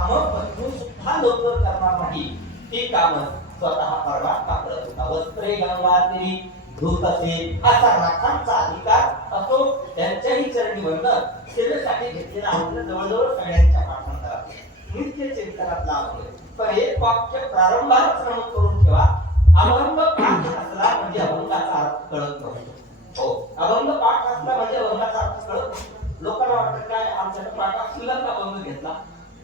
कामं सुद्धा लवकर करणार नाही ती कामं स्वतः परमात्मा करत होता. वस्त्रे गंगातीरी धूत असेल असा नाथांचा अधिकार असो त्यांच्याही चरणी वंदन सेवेसाठी घेतलेला आपल्या जवळजवळ सगळ्यांच्या पाठांतरात नित्य चिंतनात लावले. पण एक वाक्य प्रारंभात नमूद करून ठेवा. अभंग पाठ असला म्हणजे अभंगाचा अर्थ कळत नव्हतो. हो, अभंग पाठ असला म्हणजे अभंगाचा अर्थ कळत नव्हतो. लोकांना वाटतं काय आमच्या पाठात सुलभ अभंग घेतला,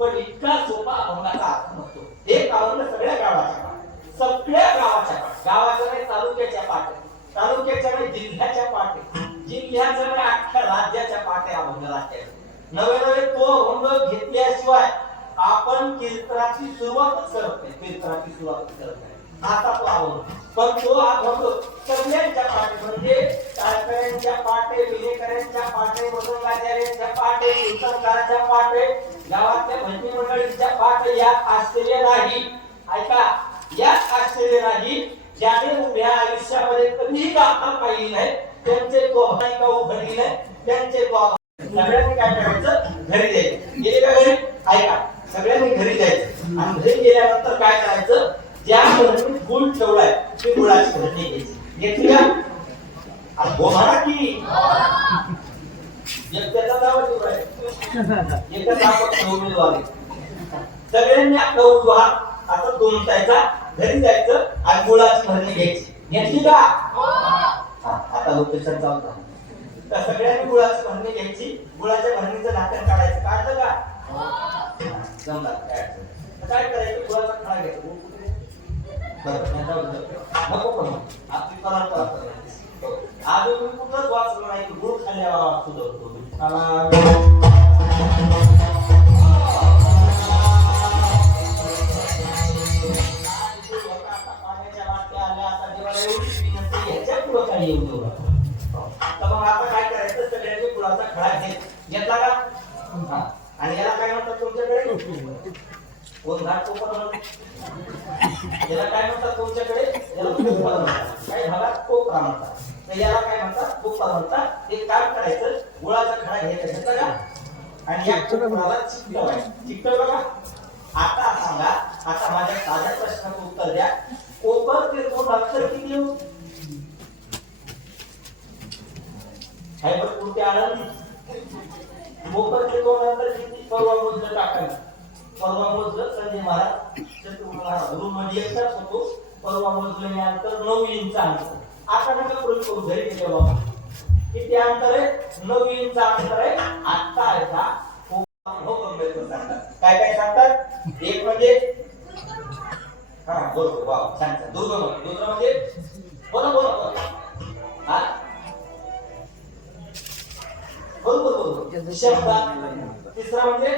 पण इतका सोपा अभंगाचा अर्थ नसतो. एक अभंग सगळ्या गावाच्या पाठ, सगळ्या गावाच्या पाठ, गावाच्या नाही तालुक्याच्या पाठ, तालुक्याच्या नाही जिल्ह्याच्या पाठ, जिल्ह्याच्या नाही अख्ख्या राज्याच्या पाठ आहे अभंग राज्याच्या. नवे नवे तो अभंग घेतल्याशिवाय आपण कीर्तनाची सुरुवातच करत नाही. कीर्तनाची सुरुवातच करत नाही आता तो अभंग. पण तो अभंग सगळ्यांच्या पाठ म्हणजे टाळकऱ्यांच्या पाटे, विलेकऱ्यांच्या पाटे, मृदंगाचार्यांच्या पाटे, कीर्तनकारांच्या पाटे, गावातल्या भजनी मंडळींच्या पाटे. यात आश्चर्य नाही, ऐका, यात आश्चर्य नाही. ज्याने उभ्या आयुष्यामध्ये कधीही गाता पाहिली नाही त्यांचे तो का उघडली नाही त्यांचे तो सगळ्यांनी काय करायचं, घरी जायचं. गेले का घरी? ऐका, सगळ्यांनी घरी जायचं आणि घरी गेल्यानंतर काय करायचं, ज्या भरणीत गुळ ठेवलाय ते गुळाची भरणी घ्यायची. घेतली का? हो म्हणा की एकट्याचा दावा ठेवलाय, एका दावा उमेदवार सगळ्यांनी आपला उजवा असं दोमटायचा, घरी जायचं आणि गुळाची भरणी घ्यायची. घेतली का? आता लोकेशन चालू झालं. तर सगळ्यांनी गुळाची भरणी घ्यायची, गुळाच्या भरणीचं ढाकण काढायचं. काढलं का? जमला. काय करायचं, गुळाचा खडा घ्यायचा. नको पण आपली परंपरा आज मी कुठंच वाचलं नाही. गुळ खाल्ल्यावर सुधरतो. पाण्याच्या वाट्या आल्या आता जेव्हा एवढी विनंती ह्याच्या पुढं काही येऊ देऊ. तर मग आता काय करायचं, सगळ्यांनी गुळाचा खडा घेतला का? आणि याला काय म्हणतात तुमच्याकडे? कोण घाट कोपरा म्हणतात, याला काय म्हणतात तुमच्याकडे? याला कोपरा म्हणतात, काही भागात कोपरा म्हणतात. तर याला काय म्हणतात? कोपरा म्हणतात. एक काम करायचं, गुळाचा खडा घ्यायचा, घेतला का? आणि या कोपराला चिकटवायचं. चिकटवलं का? आता सांगा, आता माझ्या साध्या प्रश्नाचं उत्तर द्या. कोपर ते दोन अक्षर किती येऊ? काय बरं कुठे आलं? कोपर ते दोन अंतर किती? परवा मोजलं टाकायचं. परवा मोजलं संजय महाराज रूम मध्ये एकटाच होतो. परवा मोजल्यानंतर 9 इंच अंतर. आता नका प्रयोग करू, घरी गेले बाबा. किती अंतर आहे? 9 इंच अंतर आहे. आता आहे का हो सांगतात. काय काय सांगतात? एक म्हणजे हा बरोबर, वा सांगतात. दुसरं म्हणजे बोला बोला हा बरोबर बरोबर शब्द. तिसरा म्हणजे